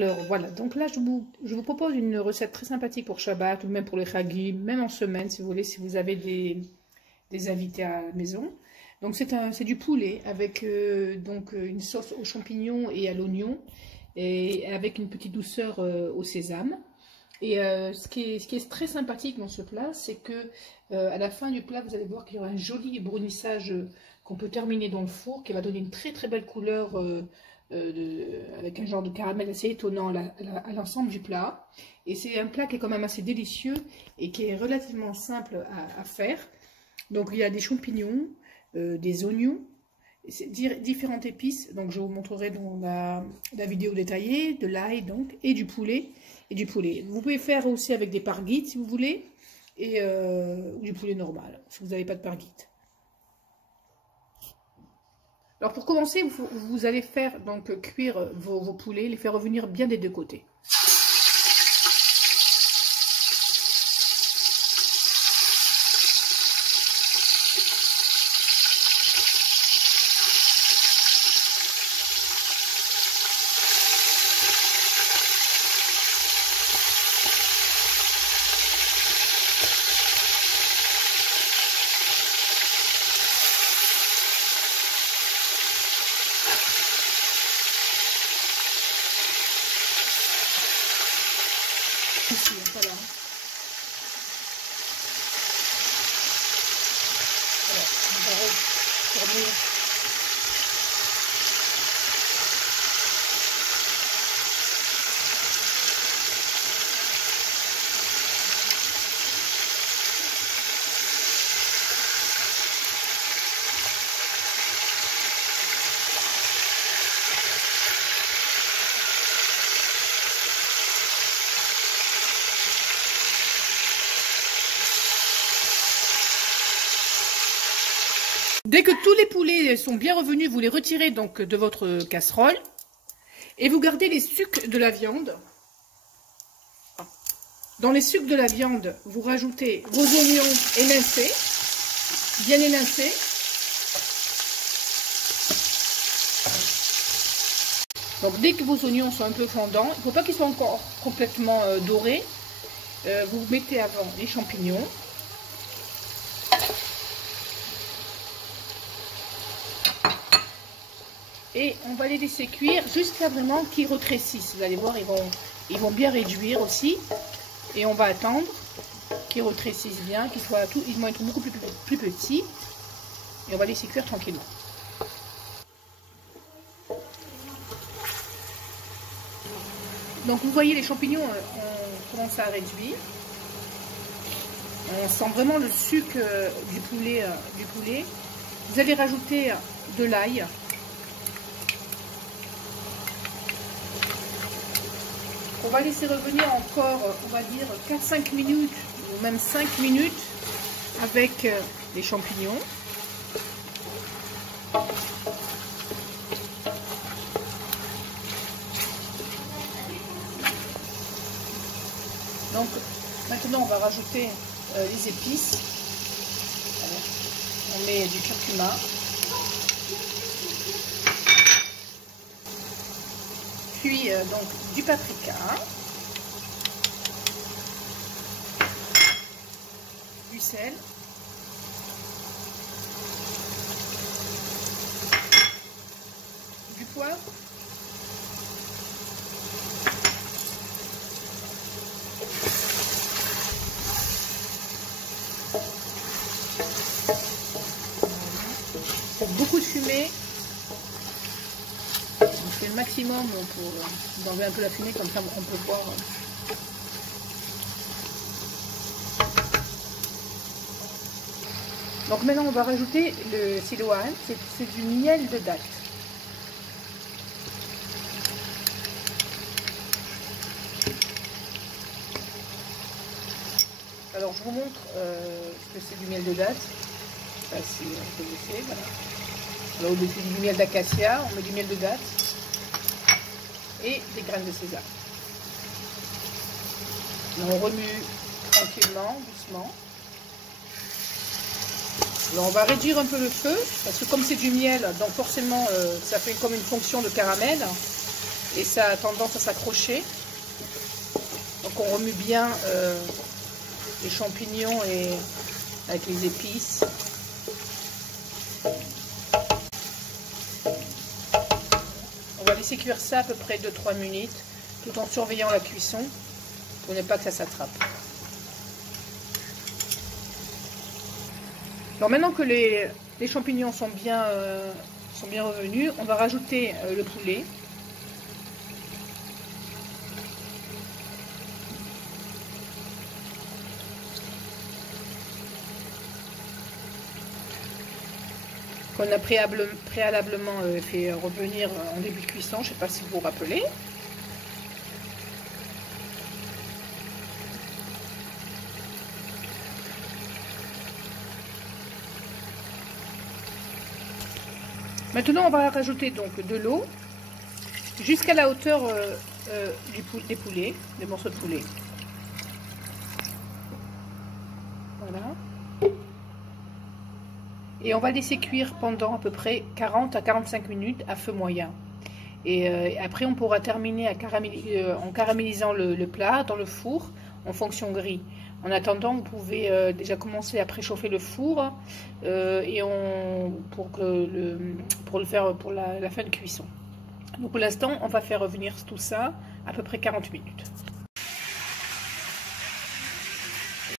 Alors voilà, donc là je vous propose une recette très sympathique pour Shabbat ou même pour les Chagim, même en semaine si vous voulez, si vous avez des invités à la maison. Donc c'est du poulet avec une sauce aux champignons et à l'oignon et avec une petite douceur au sésame. Et ce qui est très sympathique dans ce plat, c'est que à la fin du plat, vous allez voir qu'il y aura un joli brunissage qu'on peut terminer dans le four, qui va donner une très très belle couleur avec un genre de caramel assez étonnant à l'ensemble du plat. Et c'est un plat qui est quand même assez délicieux et qui est relativement simple à faire. Donc il y a des champignons, des oignons, différentes épices. Donc je vous montrerai dans la vidéo détaillée, de l'ail donc, et du poulet. Vous pouvez faire aussi avec des parguites si vous voulez, ou du poulet normal, si vous n'avez pas de parguites. Alors pour commencer, vous allez faire donc cuire vos poulets, les faire revenir bien des deux côtés. Ici, voilà. Voilà, on va retourner. Dès que tous les poulets sont bien revenus, vous les retirez donc de votre casserole et vous gardez les sucs de la viande. Dans les sucs de la viande, vous rajoutez vos oignons émincés, bien émincés. Donc dès que vos oignons sont un peu fondants, il ne faut pas qu'ils soient encore complètement dorés, vous mettez avant les champignons. Et on va les laisser cuire jusqu'à vraiment qu'ils rétrécissent. Vous allez voir, ils vont bien réduire aussi. Et on va attendre qu'ils rétrécissent bien, ils vont être beaucoup plus petits. Et on va les laisser cuire tranquillement. Donc vous voyez, les champignons on commence à réduire. On sent vraiment le suc du poulet. Vous allez rajouter de l'ail. On va laisser revenir encore, on va dire, 4-5 minutes, ou même 5 minutes avec les champignons. Donc, maintenant, on va rajouter les épices. Alors, on met du curcuma. Puis donc du paprika, du sel, du poivre, pour beaucoup de fumée. On fait le maximum pour enlever un peu la fumée, comme ça on peut voir. Donc maintenant on va rajouter le siloane, c'est du miel de date. Alors je vous montre ce que c'est du miel de date. Là, si on peut le laisser, voilà. Là au-dessus du miel d'acacia, on met du miel de date et des graines de sésame. On remue tranquillement, doucement. Alors on va réduire un peu le feu, parce que comme c'est du miel, donc forcément ça fait comme une fonction de caramel. et ça a tendance à s'accrocher. Donc on remue bien les champignons et avec les épices. On va laisser cuire ça à peu près 2-3 minutes, tout en surveillant la cuisson pour ne pas que ça s'attrape. Alors maintenant que les champignons sont bien revenus, on va rajouter le poulet. Qu'on a préalablement fait revenir en début de cuisson, je ne sais pas si vous vous rappelez. Maintenant, on va rajouter donc de l'eau jusqu'à la hauteur des poulets, des morceaux de poulet. Voilà. Et on va laisser cuire pendant à peu près 40 à 45 minutes à feu moyen. Et après, on pourra terminer en caramélisant le plat dans le four en fonction gris. En attendant, vous pouvez déjà commencer à préchauffer le four pour la fin de cuisson. Donc pour l'instant, on va faire revenir tout ça à peu près 40 minutes.